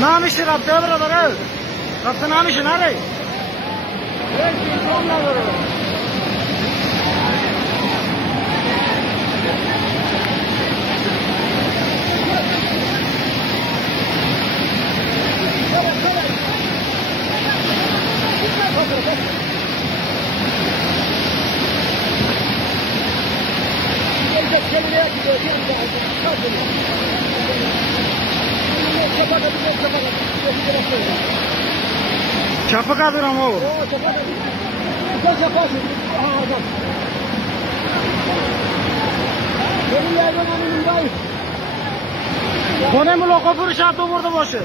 نام میشه رابطه برادر رابطه نامشه نره Çapa kadar ama o. Kone mi loka fırışatı burada başı?